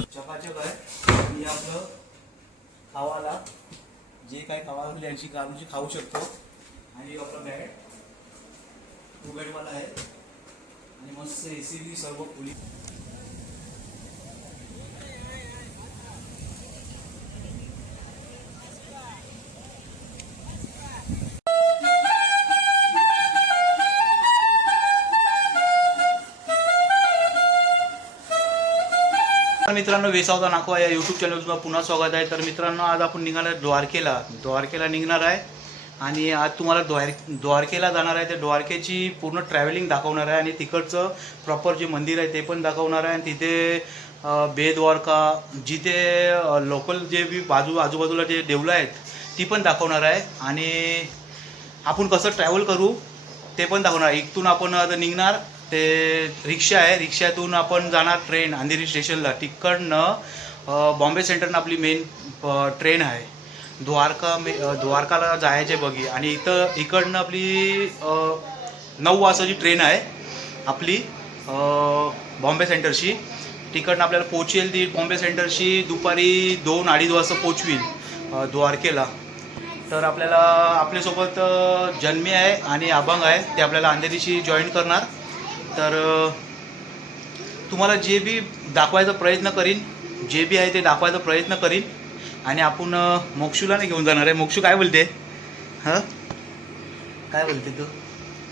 चकाचक आहे आणि आपलं खावाला जे काही खावा यांची काढून खाऊ शकतो. आणि आपला बेड 2 बेडवाला आहे आणि मस्त एसी बी सर्व खुली. मित्रांनो, वेसावता नाखवा या यूट्यूब चॅनलवर पुन्हा स्वागत आहे. तर मित्रांनो, आज आपण निघालो द्वारकेला निघणार आहे आणि आज तुम्हाला द्वारकेला जाणार आहे. ते द्वारकेची पूर्ण ट्रॅव्हलिंग दाखवणार आहे आणि तिकडचं प्रॉपर जे मंदिर आहे ते पण दाखवणार आहे. आणि तिथे बेद्वारका जिथे लोकल जे बी आजूबाजूला जे देवळं आहेत ती पण दाखवणार आहे. आणि आपण कसं ट्रॅव्हल करू ते पण दाखवणार. इथून आपण आता निघणार, ते रिक्षा आहे, रिक्षातून आपण जाणार ट्रेन अंधेरी स्टेशनला. तिकडनं बॉम्बे सेंटरनं आपली मेन ट्रेन आहे द्वारकाला जायचे बघी. आणि इकडनं आपली 9 वाजताची ट्रेन आहे आपली बॉम्बे सेंटरची. तिकडनं आपल्याला पोचेल ती बॉम्बे सेंटरची दुपारी 2-2:30 वाजता पोचवेल द्वारकेला. तर आपल्याला आपल्यासोबत जन्मी आहे आणि अभंग आहे, ते आपल्याला अंधेरीशी जॉईन करणार. तर तुम्हाला जे बी दाखवायचा प्रयत्न करीन, जे बी आहे ते दाखवायचा प्रयत्न करीन. आणि आपण मोक्षूला नाही घेऊन जाणार आहे. मोक्षू काय बोलते? हां, काय बोलते तू?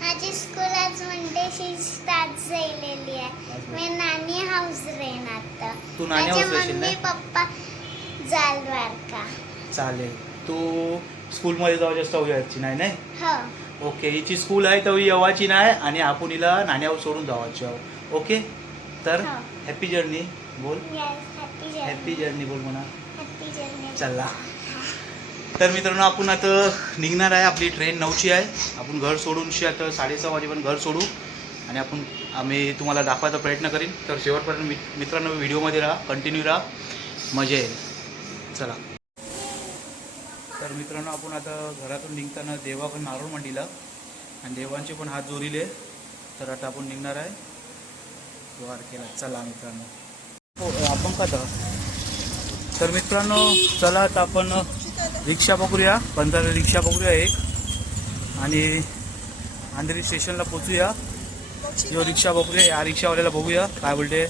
माझी स्कूल आज मंडे स्टार्ट झालेली आहे. मी नानी हाऊस रेन आता. तू नानी हाऊस रेशील ना? मम्मी पप्पा जाल द्वारका. चालेल. तू स्कूलमध्ये जाऊ जास्त यायची नाही नाही? हो. ओके, हिची स्कूल आहे तर येवाची नाही आणि आपण हिला नाण्यावर सोडून जावायची आहोत. ओके, तर हॅपी जर्नी बोल. हॅपी जर्नी बोल म्हणा. चला. तर मित्रांनो, आपण आता निघणार आहे. आपली ट्रेन 9ची आहे. आपण घर सोडून आता 6:30 वाजेपर्यंत घर सोडू आणि आम्ही तुम्हाला दाखवायचा प्रयत्न करीन. तर शेवटपर्यंत मित्रांनो व्हिडिओमध्ये राहा, कंटिन्यू राहा, मजा येईल. चला. तर मित्रांनो, आपण आता घरातून निघताना देवाकडे नारोळ मंडीला आणि देवांचे पण हात जोडिले. तर आता आपण निघणार आहे द्वारकेला. चला मित्रांनो, आपण का तर मित्रांनो चला आता आपण रिक्षा पकडूया, पंधरा रिक्षा पकडूया एक आणि अंधेरी स्टेशनला पोचूया. जो रिक्षा पकडूया, या रिक्षावाल्याला बघूया काय बोलते.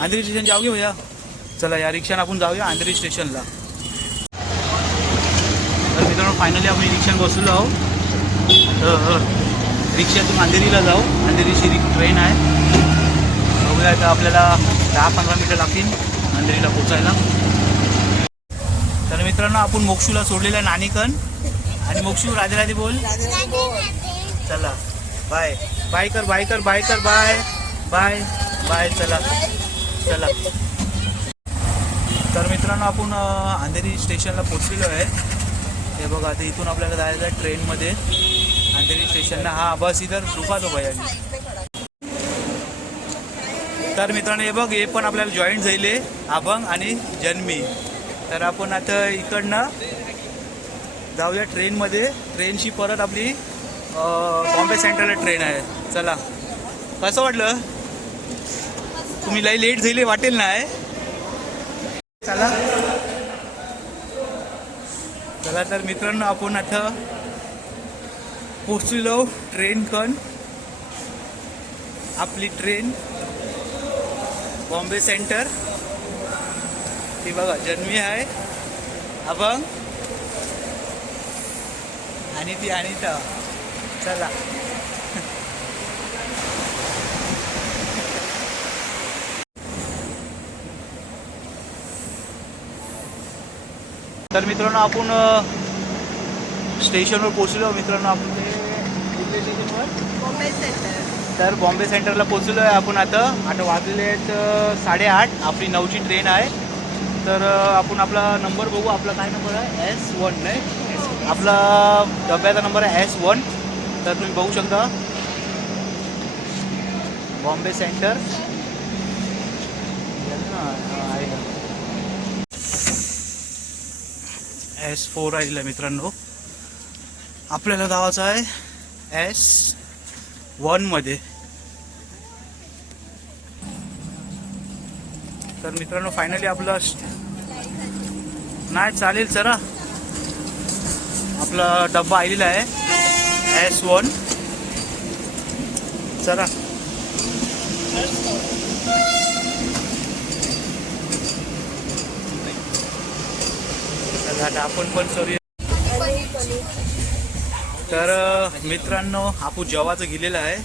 अंधेरी स्टेशन जाऊ भैया. चला, या रिक्षाने आपण जाऊया अंधेरी स्टेशनला. तर मित्रांनो, फायनली आपण रिक्षाने बसलो आहोत. तर रिक्षातून अंधेरीला जाऊ. अंधेरीची ट्रेन आहे. बघूया आता आपल्याला 10-15 मिनिटं लागतील अंधेरीला पोचायला. तर मित्रांनो, आपण मोक्षूला सोडलेलं आहे नानीकन. आणि मोक्षू राधे राधे बोल. चला, बाय बाय कर, बाय कर, बाय कर, बाय बाय बाय. चला चला. तर मित्रांनो, आपण अंधेरी स्टेशनला पोचलेलो आहे. हे बघा, आता इथून आपल्याला जायचं आहे ट्रेनमध्ये अंधेरी स्टेशनला. हा बस इधर रुका दो भैया. तर मित्रांनो, हे बघ, हे पण आपल्याला जॉईंट झाले अभंग आणि जन्मी. तर आपण आता इकडनं जाऊया ट्रेनमध्ये. ट्रेनची परत आपली बॉम्बे सेंट्रलला ट्रेन आहे. चला, कसं वाटलं? तुम्ही लई लेट झाले वाटेल नाही? चला चला. तर मित्रांनो, आपण आता पोचलो ट्रेनकन. आपली ट्रेन बॉम्बे सेंटर. ती बघा, जन्मी आहे, अभंग आणि ती अनिता. चला. तर मित्रांनो, आपण स्टेशनवर पोचलो. मित्रांनो, आपण ते कुठल्या स्टेशनवर? बॉम्बे सेंटर. तर बॉम्बे सेंटरला पोचलो आहे आपण. आता वाजले आहेत 8:30. आपली 9ची ट्रेन आहे. तर आपण आपला नंबर बघू. आपला काय नंबर आहे? S1 नाही, आपला डब्याचा नंबर आहे S1. तर तुम्ही बघू शकता बॉम्बे सेंटर. S4 राहिलं मित्रांनो. आपल्याला जायचं आहे S1 मध्ये. तर मित्रांनो फायनली आपलं नाही चालेल सर आपला डब्बा आलेला आहे S1 चला आता आपण पण सॉरी तर मित्रांनो आपण जेवाचं गेलेलं आहे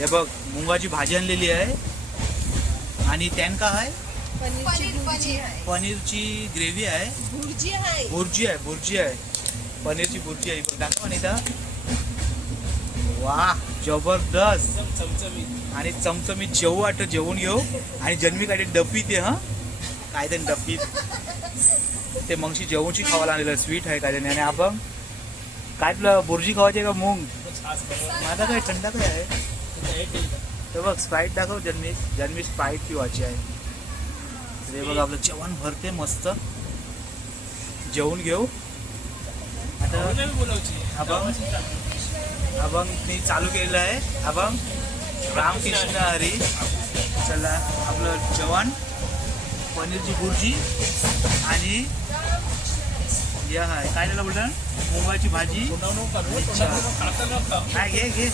हे बघ मुंगाची भाजी आणलेली आहे आणि त्यान का आहे पनीरची ग्रेव्ही आहे भुर्जी आहे पनीरची भुर्जी आहे दाखवा नाही का वा जबरदस्त आणि चमचमीत जेवू वाटत जेवून घेऊ आणि जन्मी काय डब्बी ते काय ते डब्बीत ते मगशी जेवूची खावायला आणलेलं स्वीट आहे काय आणि आपण काय तुला बुर्जी खावायची का मूग माझा काय थंडा काय आहे तर बघ स्प्राईट दाखव जन्मी स्प्राईट पिवायची आहे ते बघ आपलं जेवण भरते मस्त जेवून घेऊ आता अभंग मी चालू केलेलं आहे अभंग रामकृष्ण हरी चला आपलं जेवण पनीरची भुर्जी आणि हे आहे काय त्याला बोलतात मुगाची भाजी काय घे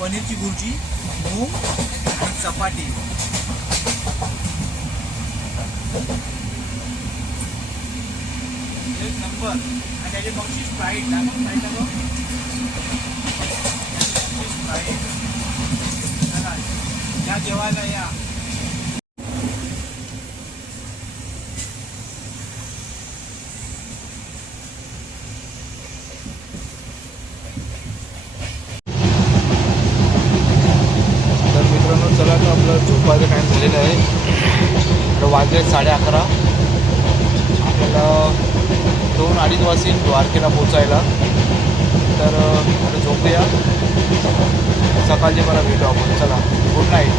पनीरची भुर्जी मूग आणि चपाती एक नंबर आणि त्याची मगची स्प्राईट चला या जेवायला या तर मित्रांनो चला तर आपलं झोपायचं टाईम झालेलं आहे तर वाजले 11:30 आपल्याला 2-2:30 वाजतील द्वारकेला पोचायला तर आता झोपूया सकाळचे मला भेटू आपण चला गुड नाईट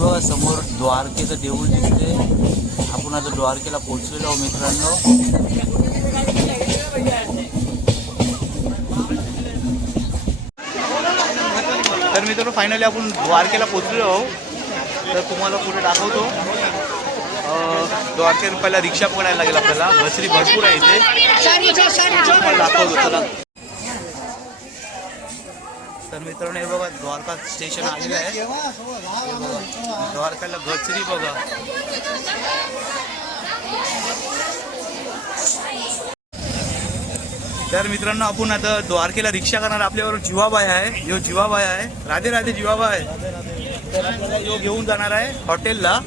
बघा समोर द्वारकेचं देऊळ दिसते आपण आता द्वारकेला पोहोचलेलो आहोत मित्रांनो तर मित्रांनो फायनली आपण द्वारकेला पोहोचलेलो आहोत तर तुम्हाला पुढे दाखवतो द्वारकेला पहिला रिक्षा पकडायला लागेल आपल्याला घसरी भरपूर आहे इथे दाखवतो चला तर मित्रांनो हे बघा द्वारका स्टेशन आलेलं आहे द्वारकाला घसरी बघा तर मित्रांनो आपण आता द्वारकेला रिक्षा करणार आपल्याबरोबर जीवाबाई आहे जो जीवाबाई आहे राधे राधे जीवाबाई तर आपल्याला जो घेऊन जाणार आहे हॉटेलला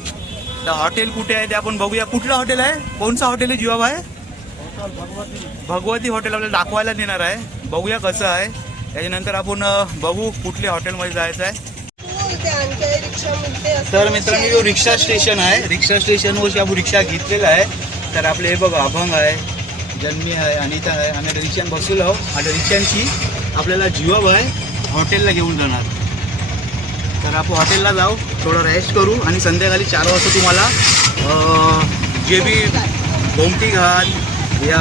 तर हॉटेल कुठे आहे ते आपण बघूया कुठलं हॉटेल आहे कोणचं हॉटेल आहे जीवाबाई भगवती हॉटेल आपल्याला दाखवायला नेणार आहे बघूया कसं आहे त्याच्यानंतर आपण बघू कुठल्या हॉटेलमध्ये जायचं आहे तर मित्रांनो जो रिक्षा स्टेशन आहे रिक्षा स्टेशनवरची आपण रिक्षा घेतलेला आहे तर आपले हे बघा अभंग आहे जन्मी आहे अनिता आहे आम्ही रिक्षाने बसलेलो आहोत आणि रिक्षांशी आपल्याला जीवाबाई हॉटेलला घेऊन जाणार तर आपण हॉटेलला जाऊ थोडं रेस्ट करू आणि संध्याकाळी 4 वाजता तुम्हाला जे बी गोमती घाट या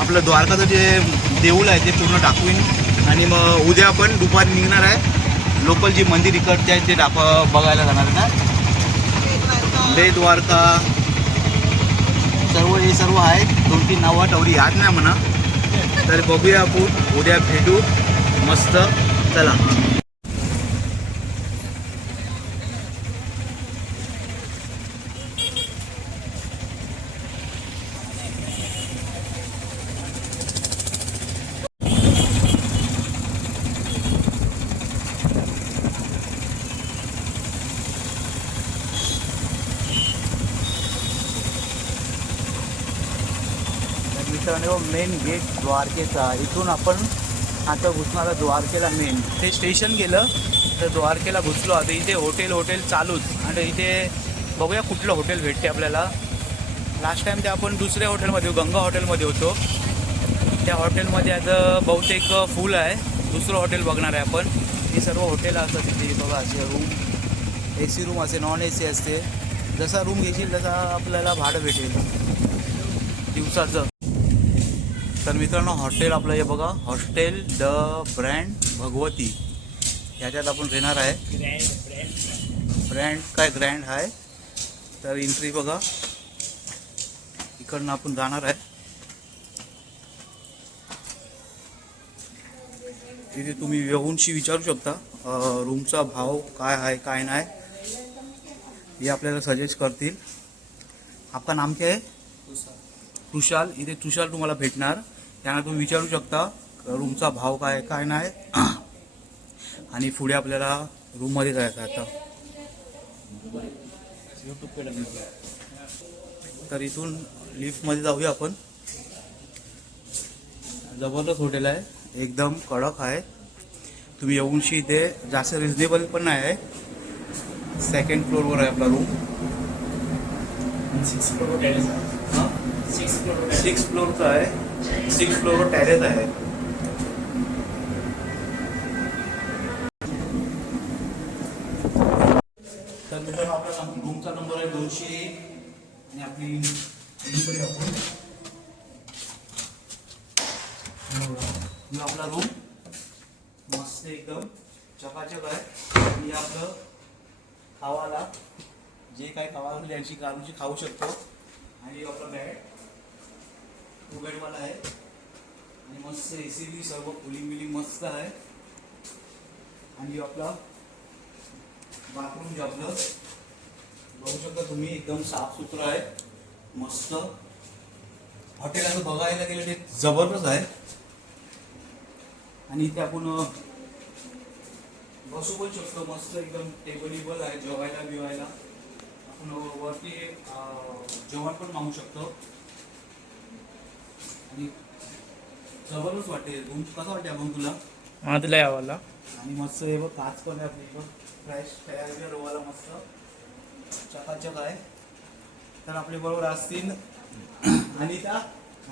आपलं द्वारकाचं जे देऊळ आहे ते पूर्ण दाखवीन आणि मग उद्या आपण दुपारी निघणार आहे लोकल जी मंदिर इकडचे आहे ते बघायला जाणार ना बेट द्वारका सर्व हे सर्व आहेत 2-3 नावं तेवढी याद नाही म्हणा तर बघूया आपण उद्या भेटू मस्त चला मित्रांनो मेन गेट द्वारकेचा. इथून आपण आता घुसणार द्वारकेला. मेन ते स्टेशन गेलं तर द्वारकेला घुसलो. आता इथे हॉटेल चालूच. आणि इथे बघूया कुठलं हॉटेल भेटते आपल्याला. लास्ट टाइम ते आपण दुसऱ्या हॉटेलमध्ये गंगा हॉटेलमध्ये होतो. त्या हॉटेलमध्ये आता बहुतेक फुल आहे. दुसरं हॉटेल बघणार आहे आपण. हे सर्व हॉटेल असतात तिथे बघा. असे रूम AC रूम असे नॉन AC असते. जसा रूम घेशील तसा आपल्याला भाडं भेटेल दिवसाचं. तर मित्रांनो हॉटेल आपलं हे बघा. हॉटेल द ब्रँड भगवती ह्याच्यात आपण राहणार आहे. ब्रँड काय ग्रँड आहे. तर एंट्री बघा. इकडनं आपण जाणार आहे. तिथे तुम्ही येऊनशी विचारू शकता रूमचा भाव काय आहे काय नाही. हे आपल्याला सजेस्ट करतील. आपका नाम क्या है. तुषाल. इथे तुषाल तुम्हाला भेटणार. त्यांना तुम्ही विचारू शकता रूमचा भाव काय काय नाही. आणि पुढे आपल्याला रूममध्ये जायचं आता. तर इथून लिफ्टमध्ये जाऊया आपण. जबरदस्त हॉटेल आहे. एकदम कडक आहे. तुम्ही येऊनशी इथे जास्त रिजनेबल पण नाही आहे. सेकंड फ्लोअरवर आहे आपला रूम. 6 फ्लोर टेरेस आहे. 6 फ्लोअरचा आहे. 6 फ्लोअरवर टेरेस आहे. तर मित्रांनो आपला रूमचा नंबर आहे 201. आणि आपली रूमकडे आपण ही आपला रूम मस्त एकदम चकाचक आहे. आणि आपलं खावाला जे काय खावा यांची काढून खाऊ शकतो. आणि आपला बेड 2 बेडवाला आहे. आणि मस्त AC be serve cooling billing मस्त आहे. आणि आपला बाथरूम जे आपलं बघू शकता तुम्ही एकदम साफसुथरं आहे. मस्त हॉटेल असं बघायला गेलं ते जबरदस्त आहे. आणि इथे आपण बसू पण शकतो. मस्त एकदम टेबल आहे जेवायला बिवायला. आपण वरती जेवण पण मागू शकतो. आणि जबरदस्त वाटते रूम. कसं वाटते आपण तुला. तुला यावाला. आणि मस्त हे बघ काच पण आहे आपली. फ्रेश तयार रोवाला मस्त चकाचक आहे. तर आपले बरोबर असतील अनिता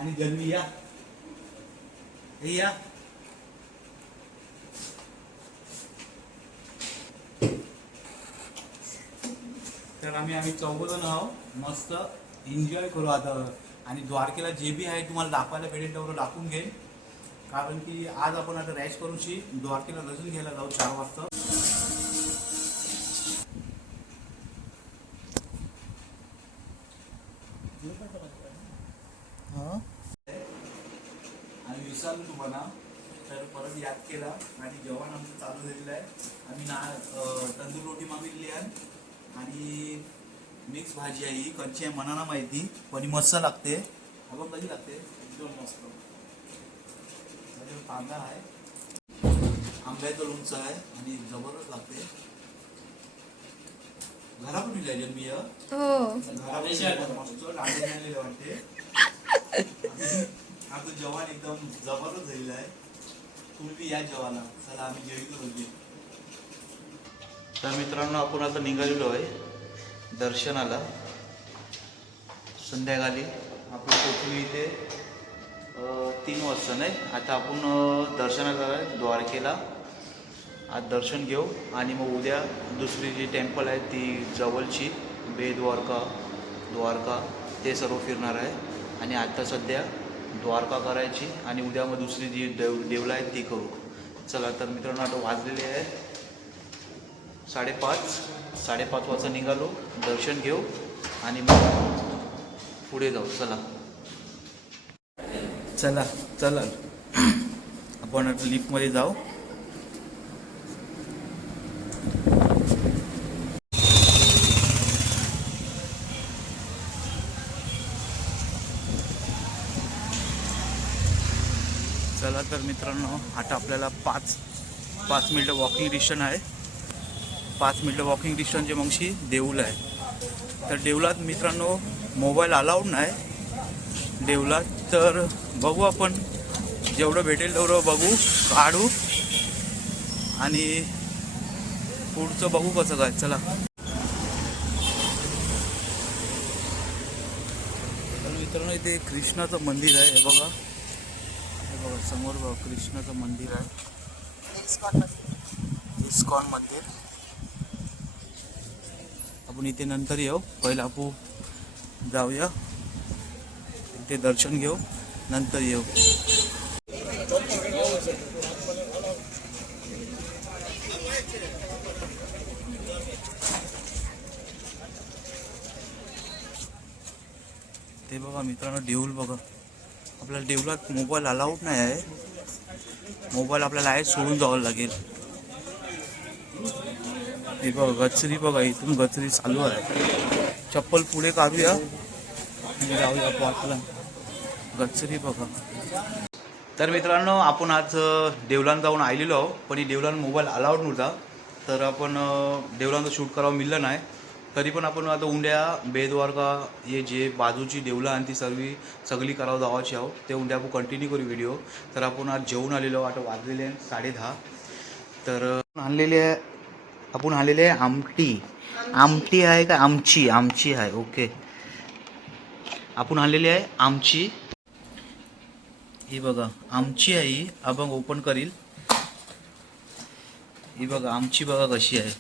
आणि जन्वी. या हे या. तर आम्ही चौघजण आहोत. मस्त एन्जॉय करू आता. आणि द्वारकेला जे बी आहे तुम्हाला दाखवायला भेटेल तेवढं दाखवून घेईन. कारण की आज आपण आता रॅश करूनशी द्वारकेला दर्शन घ्यायला जाऊ 4 वाजता. आणि विसरलो तुम्हाला तर परत याद केला. आणि जेवण आमचं चालू झालेलं आहे. आम्ही तंदूर रोटी मागितली आहे. आणि मिक्स भाजी आहे. ही कच्ची आहे मनाला माहिती पण ही मस्त लागते. आपण कधी लागते एकदम मस्त. कांदा आहे. आंब्याचं लोणचं आहे. आणि जबरदस्त लागते. घराकडून दिलाय जन्मी. मस्त लाडे वाटते. आपलं जेवण एकदम जबरदस्त झालेलं आहे. तुम्ही या जेवायला. चला आम्ही जेवतो होते. तर मित्रांनो आपण आता निघालेलो आहे दर्शनाला. संध्याकाळी आपण पोचलो इथे 3 वाजता नाही. आता आपण दर्शनाला आहे द्वारकेला. आज दर्शन घेऊ. आणि मग उद्या दुसरी जी टेम्पल आहे ती जवळची बेद्वारका द्वारका ते सर्व फिरणार आहे. आणि आता सध्या द्वारका करायची. आणि उद्या मग दुसरी जी देवळं आहेत ती करू. चला तर मित्रांनो आता वाजलेले आहे 5:30 वाजता निघालो. दर्शन घेऊ आणि मग पुढे जाऊ. चला आपण आता लिफ्टमध्ये जाऊ. चला तर मित्रांनो आता आपल्याला 5 मिनटं वॉकिंग डिस्टन्स आहे. 5 मिनटं वॉकिंग डिस्टन्सचे मगशी देऊळ आहे. तर देवळात मित्रांनो मोबाईल अलाउड नाही. देवला. तर बघू आपण जेवढं भेटेल तेवढं बघू, काढू आणि पुढचं बघू कसं काय. चला. तर मित्रांनो इथे कृष्णाचं मंदिर आहे. हे बघा, हे बघा समोर बघा कृष्णाचं मंदिर आहे. इस्कॉन मंदिर. आपण इथे नंतर येऊ, पहिला आपण जाऊया इथे दर्शन घेऊ, नंतर येऊ. ते बघा मित्रांनो देऊळ बघा. आपल्याला देऊळात मोबाईल अलाउड नाही आहे. मोबाईल आपल्याला आहे सोडून जावं लागेल. हे बघा गचरी बघा, इथून गचरी चालू आहे. चप्पल पुढे काढूया आणि जाऊया पाटला. गचरी बघा. तर मित्रांनो आपण आज देवलान जाऊन आलेलो आहो, पण ही देवलान मोबाईल अलाउड नव्हता, तर आपण देवलांचं शूट करावं मिळलं नाही. तरी पण आपण आता उंड्या बेद्वारका हे जे बाजूची देवला आणि ती सगळी करावं जावाची आहो, ते उंड्या आपण कंटिन्यू करू व्हिडिओ. तर आपण आज जेवून आलेलो, आता वाजलेले आहे 10:30. तर आपण आलेले आहे आमटी आहे का आमची आहे. ओके, आपण आलेली आहे आमची. ही बघा आमची आहे ही. आपण ओपन करील. ही बघा आमची बघा कशी आहे.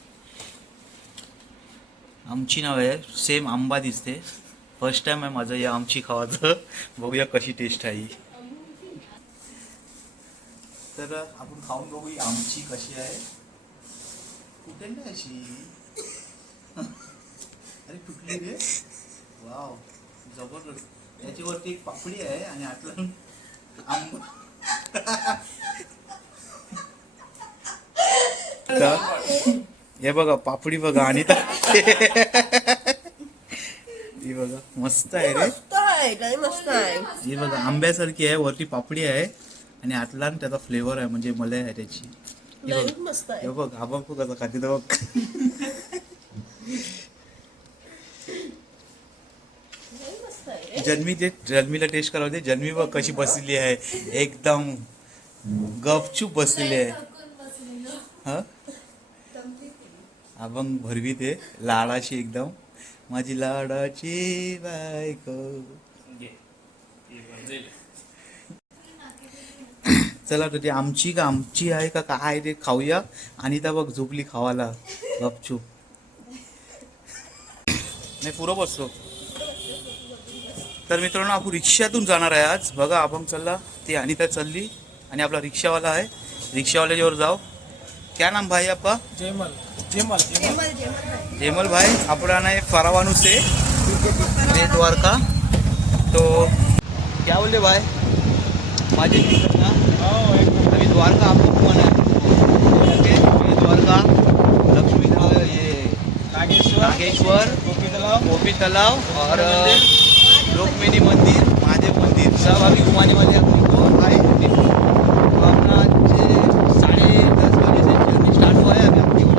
आमची नाव आहे, सेम आंबा दिसते. फर्स्ट टाइम आहे माझं या आमची खावाचं. बघूया कशी टेस्ट आहे ही. तर आपण खाऊन बघू ही आमची कशी आहे. कुठे नाही अशी. अरे कुठली रे. वाव जबरदस्त. त्याच्यावरती एक पापडी आहे आणि आतलं आंबा. हे बघा पापडी बघा आणि ही बघा मस्त आहे रे. मस्त आहे. ही बघा आंब्यासारखी आहे, वरती पापडी आहे आणि आतला त्याचा फ्लेवर आहे, म्हणजे मलाई आहे त्याची. मस्त आहे. हे बघ हा बघ कसं खाते तर बघ. जन्मीला टेस्ट करावते. जन्मी बघ कशी बसलेली आहे, एकदम गपचूप बसलेली आहे. हा अभंग भरवी ते लाडाची, एकदम माझी लाडाची बायको. चला तर ते आमची आहे का काय ते खाऊया. आणि त्या बघ झोपली खावाला गपचूप. नाही पुरं बसतो. तर मित्रांनो आपण रिक्षातून जाणार आहे आज. बघा आपण चालला, ती अनिता चालली आणि आपला रिक्षावाला आहे. रिक्षावाल्याच्यावर जाओ. क्या नाम भाई आपका? जेमल भाई. अपना है फरावानू से द्वारका. तो क्या बोले भाई माझे ना अभी द्वारका आपको कौन है. ओके द्वारका लक्ष्मी ये नागेश्वर गोपी तालाव और रुक्मिणी मंदिर, महादेव मंदिर सब अभी घुमाने वाले अपन को आए. अपना 10:30 बजे से जर्नी स्टार्ट हुआ है. अभी अपनी हो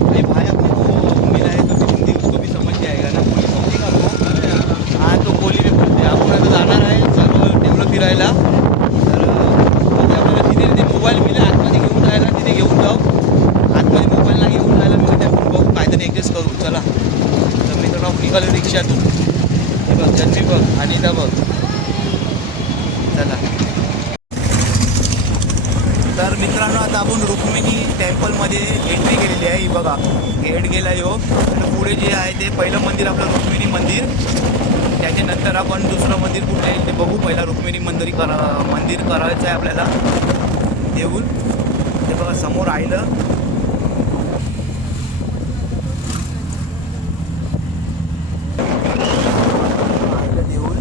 जाने भाई अपने को मिला है तो हिंदी उसको भी समझ जाएगा ना. कोली समझेगा वो. हाँ तो कोली में पढ़ते आपण आता जाणार आहे सर्व डेव्हलप फिरायला. तर आपल्याला तिथे मोबाईल मिळेल आतमध्ये घेऊन जायला, तिथे घेऊन जाऊ. आतमध्ये मोबाईल नाही घेऊन जायला मिळेल, ते आपण बघू काहीतरी ॲडजस्ट करू. चला तर मित्रांनो निघालो रिक्षातून. हे बघ जन्मी बघ अनिता बघ. चला तर मित्रांनो आता आपण रुक्मिणी टेम्पलमध्ये एंट्री केलेली आहे. ही बघा गेट गेला यो. तर पुढे जे आहे ते पहिलं मंदिर आपलं रुक्मिणी मंदिर. त्याच्यानंतर आपण दुसरं मंदिर कुठलं आहे ते बघू. पहिला रुक्मिणी मंदिर करायचं आहे आपल्याला देऊळ. ते बघा समोर आलं. देऊळ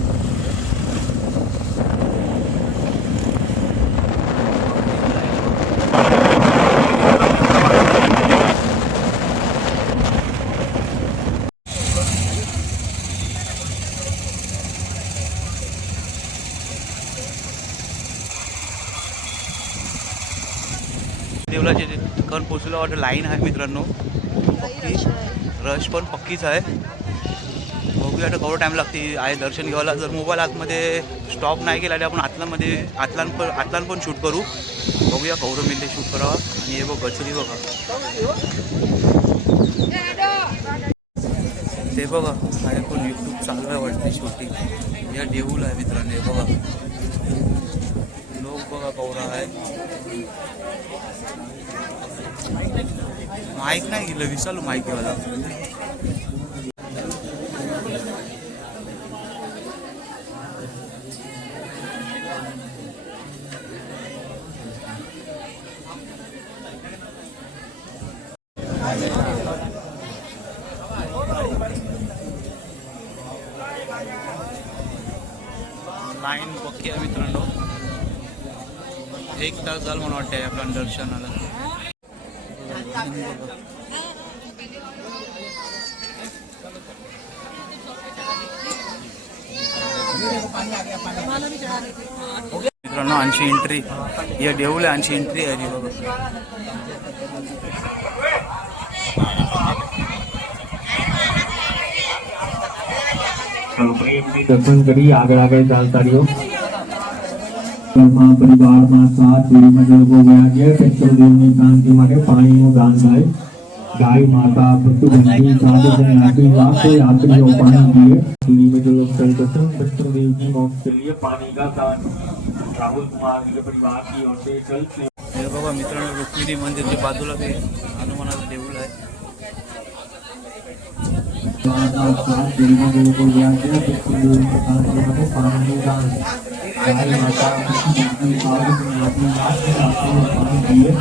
देवळाचे ठिकाण पोचलो. वाटतं लाईन आहे मित्रांनो, पक्की रश पण पक्कीच आहे. बघूया आता केवढा टाईम लागते आहे दर्शन घ्यायला. जर मोबाईल आतमध्ये स्टॉप नाही केला तर आपण आतलान पण शूट करू. बघूया केवढं मिळते शूट करावं. आणि हे बघ गचरी बघा ते बघा आहे पण यूट्यूब चालू आहे वाटते शूटिंग. या देऊळ आहे मित्रांनो. हे बघा लोक बघा केवढा आहे. माईक नाही गेलं विसरलो माईक घ्यायला. लाईन पक्की आहे मित्रांनो. 1 तास झालं मला वाटतं आपल्या दर्शनाला. मित्रांनो आणखी एंट्री या देऊळ आणखी एंट्री आहे बघा. दर्शन કરી આગળ આગળ ચાલતા રહ્યો. ઘરમાં પરિવારમાં સાત પેઢીમાં જે લોકો ગયા છે પિતૃદેવની શાંતિ માટે પાણીનું દાન થાય. गाय माता पशुबंधी साधु सन्यासी लाखों यात्रियों पानी दिए. पीढ़ी में जो लोग चल दर्शन पितृदेव की मोक्ष के लिए पानी का दान. राहुल कुमार के परिवार की ओर से कल से हे बघा मित्रांनो रुक्मिणी मंदिरच्या बाजूला ते हनुमानाचं देऊळ आहे. सात पेढ़ीમાં જે લોકો ગયા છે પિતૃદેવની શાંતિ માટે પાણીનું દાન. गाय माता पशुबंधी साधु सन्यासी लाखों यात्रियों पानी दिए.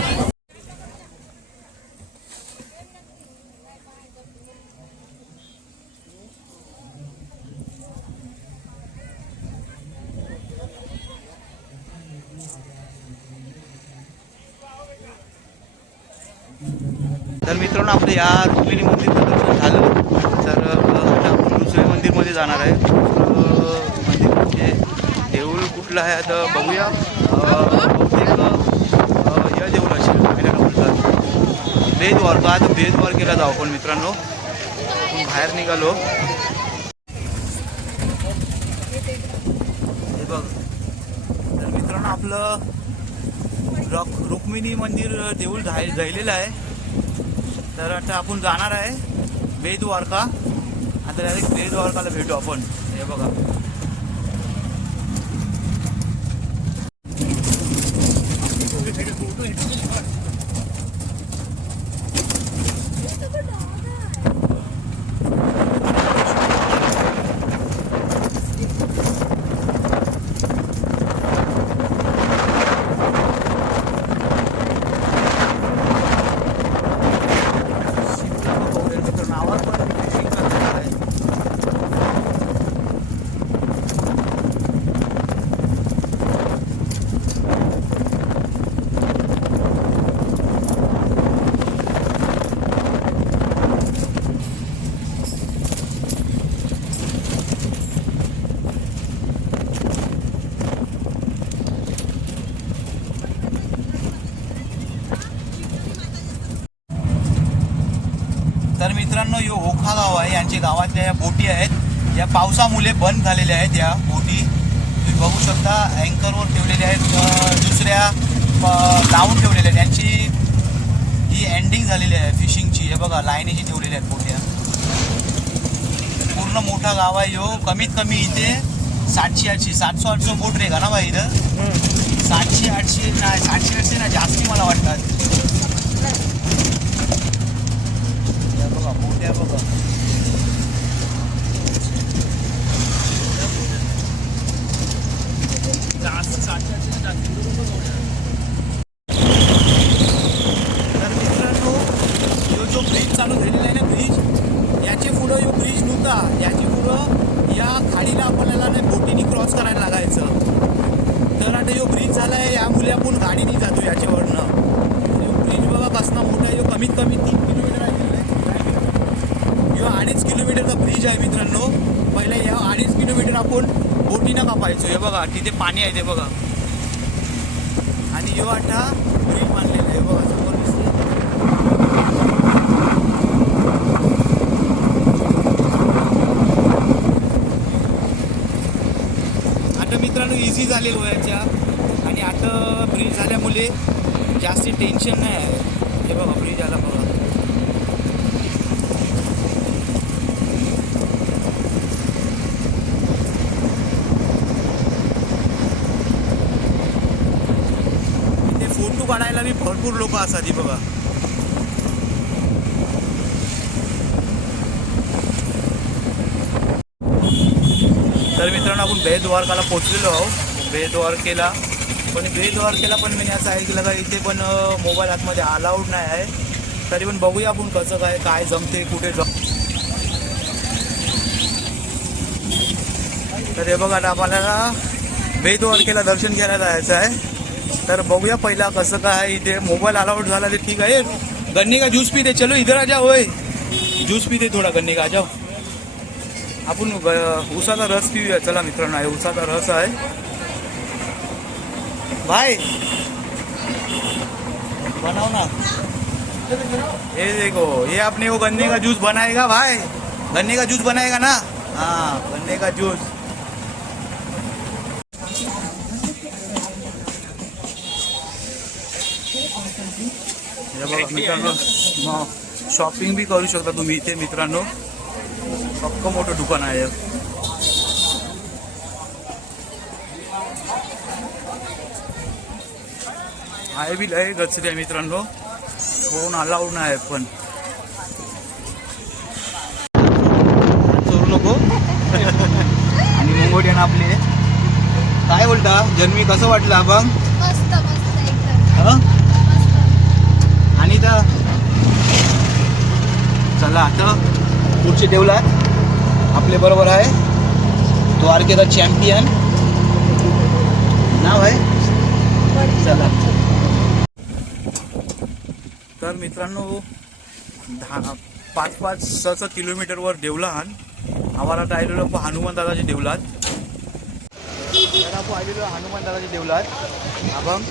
तर मित्रांनो आपलं या रुक्मिणी मंदिरचं दर्शन झालं. तर आता आपण दुसऱ्या मंदिरमध्ये जाणार आहे. मंदिर म्हणजे देऊळ कुठलं आहे आता बघूया. बहुतेक या देऊळ असेल आपल्याला बोलतात बेदवारका. आता बेदवारकेला जाऊ आपण मित्रांनो. आपण बाहेर निघालो. हे बघ तर मित्रांनो आपलं रुक्मिणी मंदिर देऊळ झालेलं आहे. तर आता आपण जाणार आहे बेदवारका. आता डायरेक्ट बेदवारकाला भेटू आपण. हे बघा तर मित्रांनो यो ओखा गाव आहे. यांच्या गावातल्या या बोटी आहेत या पावसामुळे बंद झालेल्या आहेत. या बोटी तुम्ही बघू शकता अँकरवर ठेवलेल्या आहेत. दुसऱ्या लावून ठेवलेल्या आहेत. यांची ही एंडिंग झालेली आहे फिशिंगची. हे बघा लाईनीची ठेवलेल्या आहेत बोट्या. पूर्ण मोठा गाव आहे यो. कमीत कमी इथे 700-800 बोट रे का ना भाई इथं. 700-800 नाही 700-800 ना जास्ती मला वाटतात. बघा मोठ्या बघा तर मित्रांनो जो ब्रिज चालू झालेला आहे ना ब्रिज याच्या पुढं यो ब्रिज नव्हता. याच्या पुढं या खाडीला आपल्याला नाही बोटीने क्रॉस करायला लागायचं. तर आता यो ब्रिज झाला आहे यामुळे आपण गाडीने जातो याच्यावरनं. यो ब्रिज बघा कसला मोठा आहे. यो कमीत कमी 3 किलोमीटर आहे. यो 2.5 किलोमीटरचा ब्रिज आहे मित्रांनो. पहिला या 2.5 किलोमीटर आपण बोटीनं कापायचो. हे बघा तिथे पाणी आहे ते बघा. आणि यो आता ब्रिज बांधलेला आहे बघा समोर दिसते. वर्षी झाले गोव्याच्या आणि आता ब्रिज झाल्यामुळे जास्ती टेन्शन नाही आहे. हे बघा ब्रिज आला बघा. इथे फोटो काढायला बी भरपूर लोक असतात. ही बघा तर मित्रांनो आपण बेटद्वारकाला पोहोचलेलो आहोत. बेटद्वारकेला पण मी असं ऐकलं का इथे पण मोबाईल आतमध्ये अलाउड नाही आहे. तरी पण बघूया आपण कसं काय जमते कुठे तर हे बघा आता आम्हाला बेटद्वारकेला दर्शन घ्यायला जायचं आहे. तर बघूया पहिला कसं काय इथे मोबाईल अलाउड झाला ते ठीक आहे. गन्ने का ज्यूस पीते चलो इधर आ जाओ. होय ज्यूस पीते थोडा गन्ने का आ जाओ. आपण उसाचा रस पिऊया. चला मित्रांनो आहे उसाचा रस आहे भाई बनाओ ना. ये देखो ये अपने वो गन्ने का जूस बनाएगा भाई. गन्ने का जूस बनाएगा ना. हाँ गन्ने का जूस. हे बघा मित्रांनो शॉपिंग भी करू शकता तुम्ही इथे मित्रांनो. पक्क मोठं दुकान आहे. आहे बी लय गचरी आहे मित्रांनो. फोन अलाउड नाही पण चोरू नको. आणि मुंगोटी ना आपले काय बोलता जन्मी कसं वाटलं आपण मस्त मस्त एकदम. आणि तर चला आता पुढचे देवला आपले बरोबर आहे द्वारकेचा चॅम्पियन नाव आहे. चला तर मित्रांनो 5-6 किलोमीटरवर देवलान आम्हाला आता आलेलो हनुमान दादाच्या देवलात. तर आपण आलेलो हनुमान दादाच्या देवलात. आपण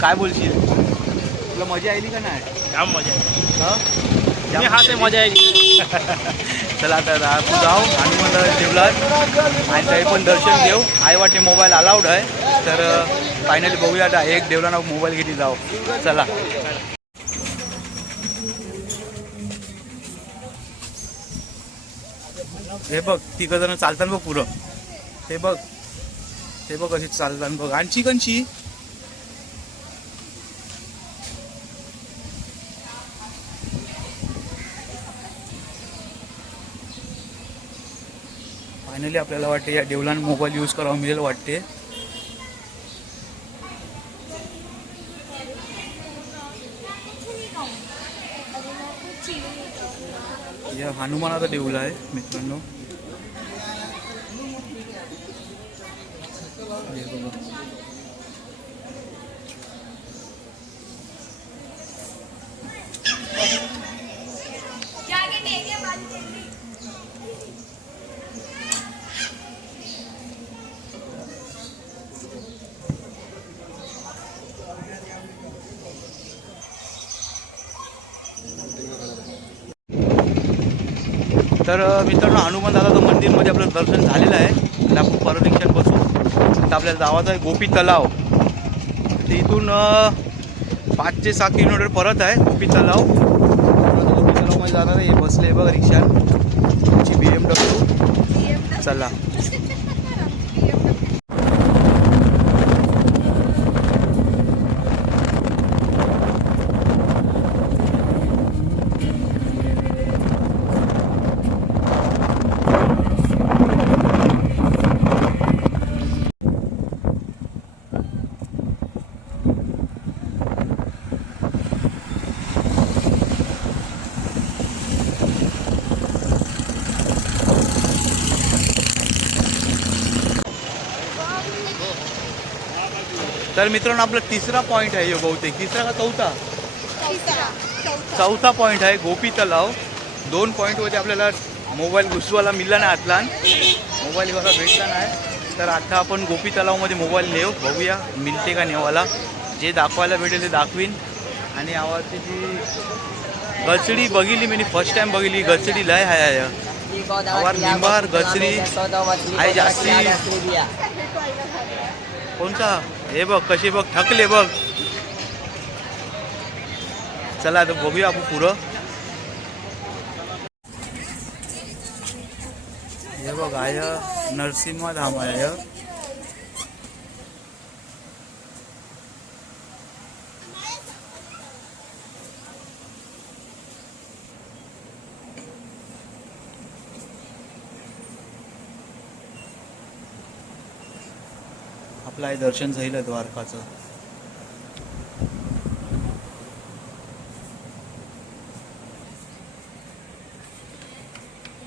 काय बोलशील तुला मजा आली का नाही. जाम मजा जाम हा ते मजा यायची. चला आता आपण जाऊ हनुमान दादाच्या देवलात आणि तरी पण दर्शन घेऊ. आई वाटे मोबाईल अलाउड आहे तर फायनली बघूया आता एक देवलांना मोबाईल घेतली जाऊ. चला हे बघ तिघं जण चालतात बघ पुरं. ते बघ कशी चालतात बघ. आणखी कंची फायनली आपल्याला वाटते या देवलान मोबाईल यूज करावा मिळेल वाटते. या हनुमानाचा देऊळ आहे मित्रांनो. हे बघा तर मित्रांनो हनुमान दादाचं मंदिरमध्ये आपलं दर्शन झालेलं आहे आणि आपण परत रिक्षात बसू. आता आपल्याला जावाचं आहे गोपी तलाव. ते इथून 5 ते 6 किलोमीटर परत आहे गोपी तलाव. गोपी तलावमध्ये जाणार आहे. हे बसले बघ रिक्षा तुमची BMW. चला तर मित्रांनो आपला तिसरा पॉईंट आहे बहुतेक. तिसरा का चौथा पॉईंट आहे गोपी तलाव. 2 पॉईंटवरती आपल्याला मोबाईल घुसवायला मिळला नाही. आतला मोबाईल घरा भेटला नाही. तर आता आपण गोपी तलावमध्ये मोबाईल नेऊ. बघूया मिळते का नेवाला. जे दाखवायला भेटेल ते दाखवीन. आणि आवाजची जी गचडी बघितली मी फर्स्ट टाइम बघितली. गचडी लय आहे आवाज निंबार गचडी आहे जास्ती. कोणचा? हे बघ कसे बघ थकले बघ. चला आता बघूया आपण पुढं. हे बघ आय नरसिंह धाम आहे. आपलं आहे दर्शन झालं द्वारकाचं.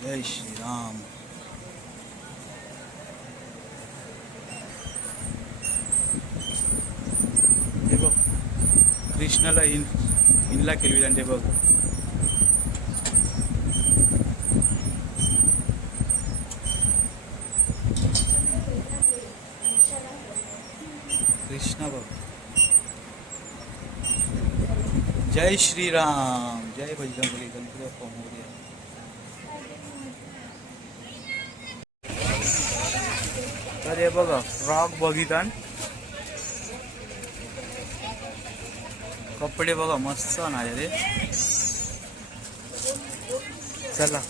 जय श्रीराम. हे बघ कृष्णाला इनला केली त्यांचे बघ. कृष्णा बघ. जय श्रीराम. जय बजरंगबली. गणपती बाप्पा मोरया. तर हे बघा फ्रॉक बघितला. कपडे बघा मस्त नाही रे. चला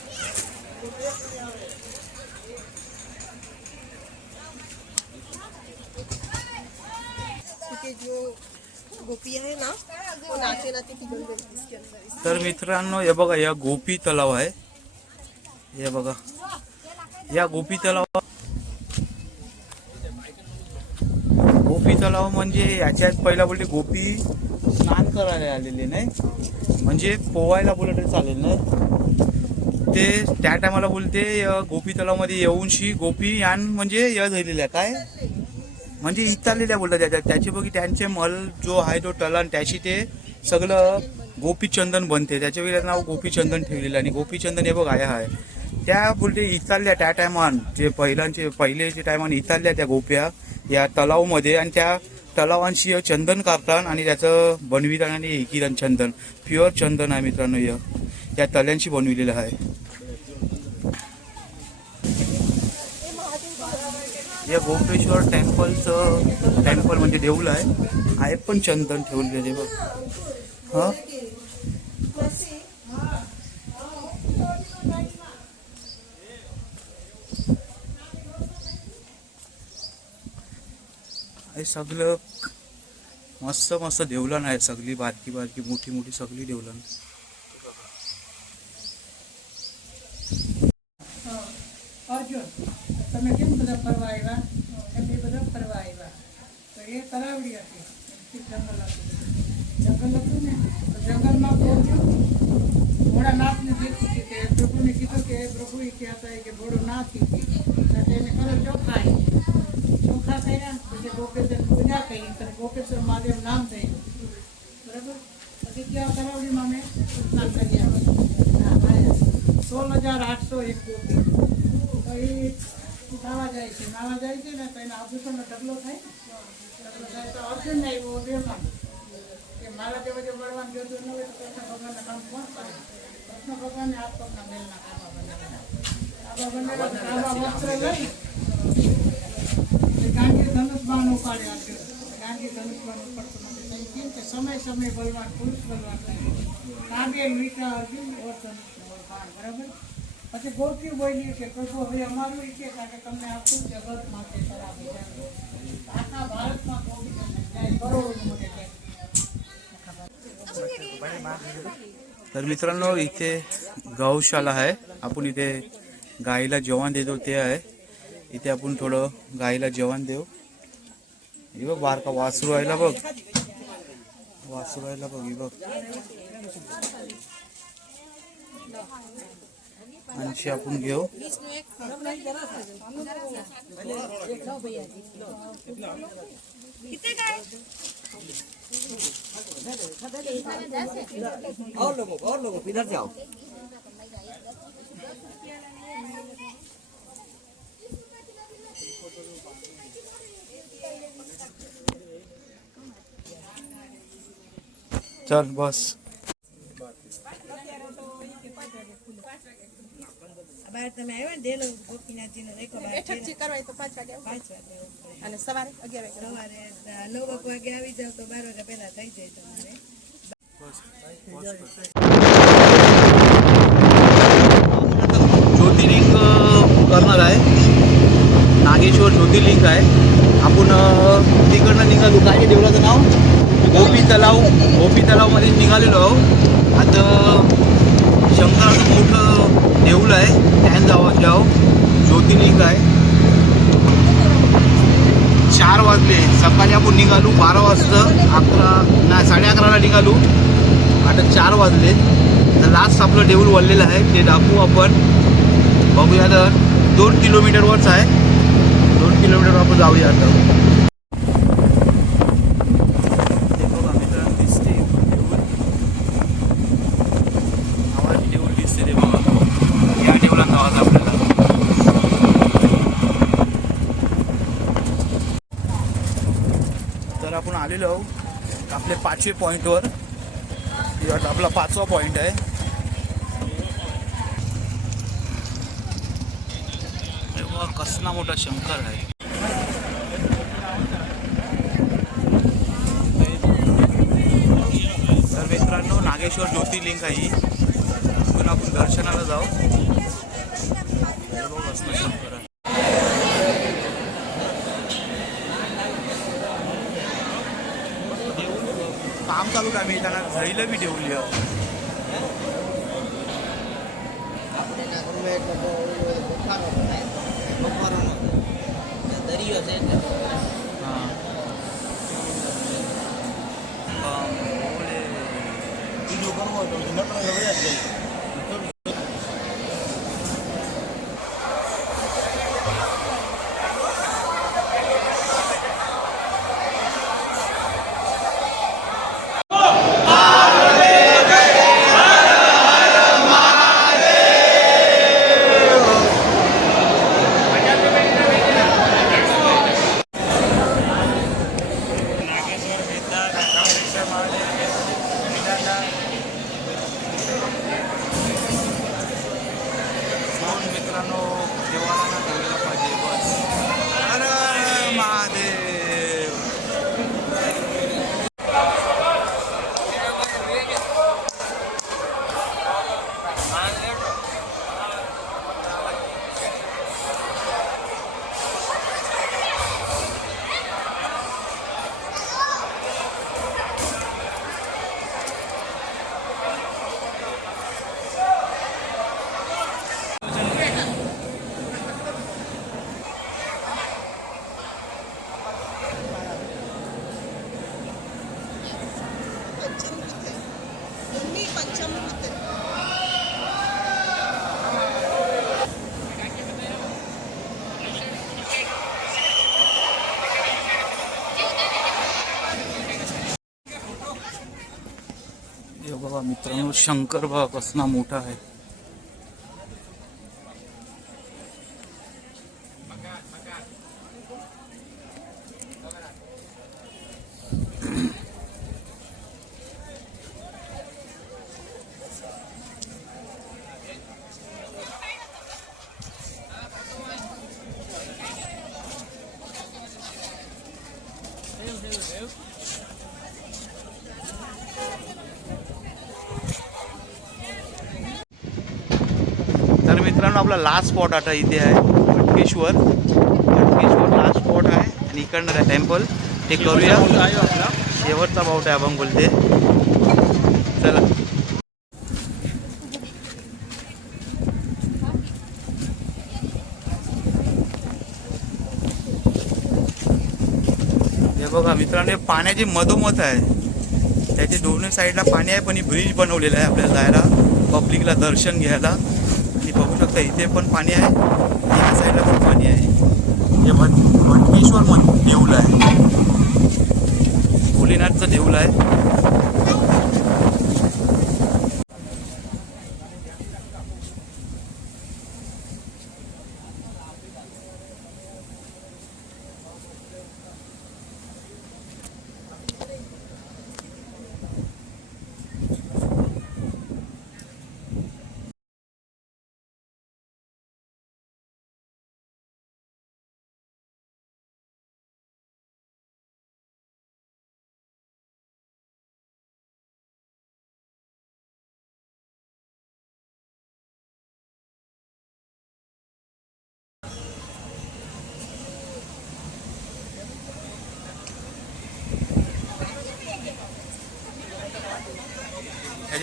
तिथे जो गोपी आहे ना वो नाचे ना ती फिल्म इसके अंदर. तर मित्रांनो हे बघा या गोपी तलाव आहे. हे बघा या गोपी तलाव. गोपी तलाव म्हणजे याच्यात पहिला बोलते गोपी स्नान करायला आलेले नाही, म्हणजे पोवायला बोललं तरी चालेल नाही. ते त्या टायमाला बोलते गोपी तलावमध्ये येऊनशी गोपी यान म्हणजे या झालेल्या काय म्हणजे इतारलेल्या बोलतात त्याच्यात. त्याची बघी त्यांचे मल जो आहे तो टलन त्याची ते सगळं गोपीचंदन बनते. त्याच्या वेळेला नाव गोपीचंदन ठेवलेलं. आणि गोपीचंदन हे बघ आहे त्या बोलते इतारल्या त्या टायमान जे पहिलेच्या टायमान इतारल्या त्या गोप्या या तलावमध्ये. आणि त्या तलावांशी चंदन काढतात आणि त्याचं बनवितात आणि एकीदान चंदन प्युअर चंदन आहे मित्रांनो. या तल्यांशी बनविलेलं आहे. या गोपेश्वर टेम्पल म्हणजे देऊळ आहे पण चंदन ठेवलेले बघ. हा हे सगळं मस्त मस्त देवलन आहे. सगळी बारकी बारकी मोठी मोठी सगळी देवलन. अर्जुन તમે કેમ બધા ફરવા આવ્યા? એમ એ બધા ફરવા આવ્યા તો એ તરાવડી હતી. જંગલ હતું ને તો જંગલમાં પહોંચ્યું. ભોળાનાથને દેખી હતી તે પ્રભુને કીધું કે પ્રભુ એ કહેતા હોય કે ભોળો ના થઈ એટલે એને કરો ચોખા કર્યા. પછી ગોપેશ્વર પૂજા કરી અને ગોપેશ્વર મહાદેવ નામ થયું બરાબર. પછી ત્યાં તરાવડીમાં મેં સ્નાન કરી આવ્યા. 16,801 ગોપી. તો એ નાવા જાય છે ને તો એના આભૂષણનો ઢગલો થાય. તો અર્જુનને આવ્યો બેમાં કે મારા જેવો જે બળવાન જોતું ન હોય તો કૃષ્ણ ભગવાનના કામ કોણ કરે? કૃષ્ણ ભગવાનને હાથ પગના મેલના કાબા બનાવેલા. કાબા વસ્ત્ર લઈ ગાંધી ધનુષ બાણ ઉપાડે આપ્યો. ગાંધી ધનુષ બાણ ઉપાડતો નથી. કેમ કે સમય બળવાન પુરુષ બળવાન થયું. કાબે મીઠા અર્જુન ઓર ધનુષ બાણ બરાબર. પછી ગોપીઓ બોલી કે પ્રભુ હવે અમારું એ કે કારણ કે તમને આખું જગત માટે કરાવી જાય. આખા ભારતમાં ગોપી કરોડો મોટે થાય. तर मित्रांनो इथे गौशाला आहे. आपण इथे गाईला जेवण देतो ते आहे. इथे आपण थोडं गाईला जेवण देऊ. हे बघ बारका वासरू राहिला बघ. वासरू राहिला बघ. हे बघ आणखी आपण घेऊ. और लोगों इधर जाओ. चल बस. બેઠક જે કરવાય તો 5 વાગે અને સવારે 11 વાગે ज्योतिर्लिंग करणार आहे. नागेश्वर ज्योतिर्लिंग आहे. आपण तिकडनं निघालो. काय आहे देवळाचं नाव? गोपी तलावमध्ये निघालेलो आहोत. आता शंकराचं मोठं देऊळ आहे, त्यान जाव ज्योतिर्लिंग आहे. 4 वाजले. सकाळी आपण निघालो 12 वाजता, 11:30ला निघालो. आता 4 वाजले. तर लास्ट आपलं देऊळ वळलेलं आहे, ते दाखवू आपण. बघूया. तर 2 किलोमीटरवरच आहे. 2 किलोमीटर आपण जाऊया आता. ते बघा मित्रांनो, दिसते देऊळ. आवाज देऊळ दिसते ते बघा. या देऊळात आवाज आपल्याला. तर आपण आलेलो आहोत आपल्या 5वे पॉईंटवर. आपला 5वा पॉईंट आहे. कसला मोठा शंकर आहे. तर मित्रांनो, नागेश्वर ज्योतिर्लिंग आहे. तिथून आपण दर्शनाला जाऊ. कसला शंकर आहे. काम चालू का मी त्यांना झळीला बी ठेवली. मित्रांनो, देवाला ना ठेवलेला पाहिजे बस. अरे महादेव. हे बघा मित्रांनो, शंकर बघा कसला मोठा आहे. तर मित्रांनो, आपला लास्ट स्पॉट आता इथे आहे. भटकेश्वर लास्ट स्पॉट आहे. आणि इकडनं आहे टेम्पल. ते करूया. आपला शेवटचा बाऊट आहे आपण बोलते. चला. हे बघा मित्रांनो, पाण्याची मधोमध आहे. त्याच्या दोन्ही साईडला पाणी आहे, पण ही ब्रिज बनवलेला आहे आपल्याला जायला, पब्लिकला दर्शन घ्यायला. आणि बघू शकता इथे पण पाणी आहे, या साईडला पण पाणी आहे. हे भटकेश्वर देऊळ आहे, भोलेनाथचं देऊळ आहे.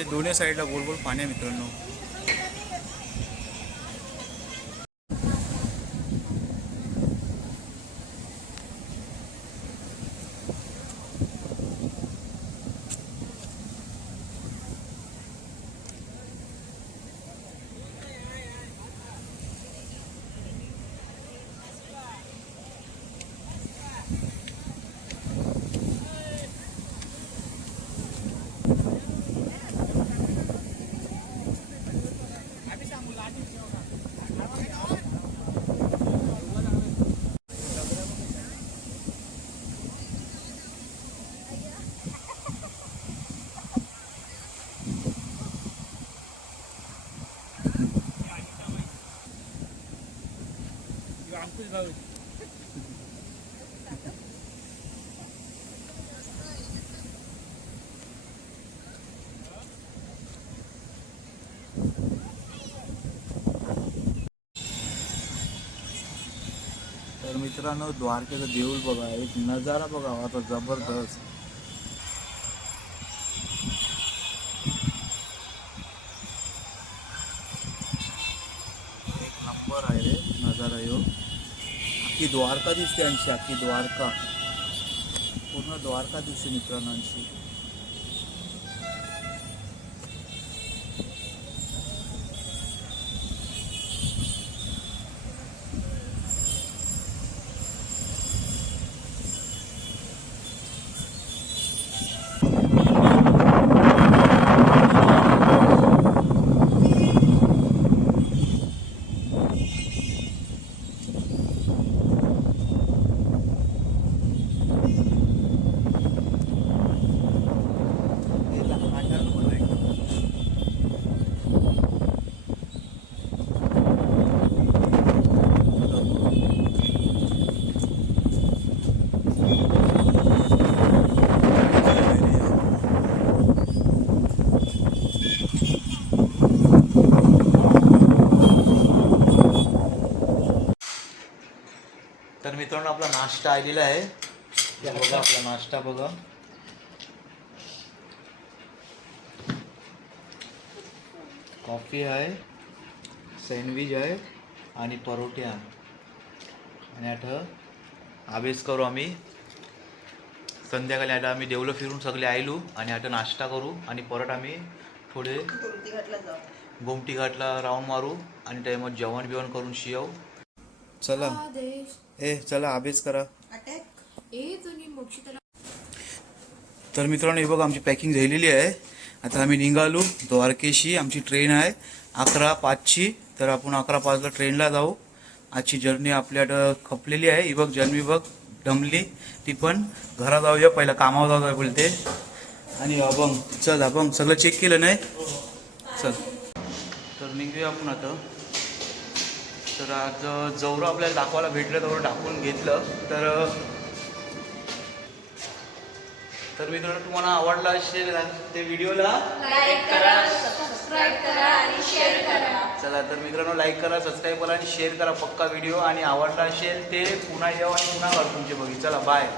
आणि दोन्ही साईडला गोल गोल पाणी आहे मित्रांनो. तर मित्रांनो द्वारकेचं देऊळ बघा, एक नजारा बघा आता जबरदस्त. एक नंबर आहे रे नजारा ह्यो. अख्खी द्वारका दिसते आणखी, अख्खी द्वारका, पूर्ण द्वारका दिसते मित्रांनो आणखी. तर मित्रांनो आपला नाश्ता आलेला आहे. हे बघा आपला नाश्ता बघा. कॉफी आहे, सँडविच आहे आणि परोठे आहे. आणि आता अभ्यास करू आम्ही. संध्याकाळी आता आम्ही देवलं फिरून सगळे आयलू आणि आता नाश्ता करू आणि परत आम्ही थोडे गोमटी घाटला राऊंड मारू आणि त्यामध्ये जेवण बिवण करून शिव. चला चला अभ्यास करा. तर मित्रांनो हे बघा आमची पॅकिंग झालेली आहे. आता आम्ही निघालो द्वारकेशी. आमची ट्रेन आहे 11:05ची. तर आपण 11:05ला ट्रेनला जाऊ. आजची जर्नी आपल्याकडं खपलेली आहे. ही बघ जर्नी बघ दमली ती, पण घरा जाऊया पहिला, कामावर जाऊया बोलते. आणि अभंग चल, अभंग सगळं चेक केलं नाही चल. तर निघूया आपण आता. तर आज जेवढं आपल्याला दाखवायला भेटलं तेवढं दाखवून घेतलं. तर मित्रांनो तुम्हाला आवडला असेल ते व्हिडिओला लाईक करा, सबस्क्राईब करा आणि शेअर करा. चला तर मित्रांनो लाईक करा, सबस्क्राईब करा आणि शेअर करा पक्का व्हिडिओ. आणि आवडला असेल ते पुन्हा येऊ आणि पुन्हा करा तुमचे बघी. चला बाय.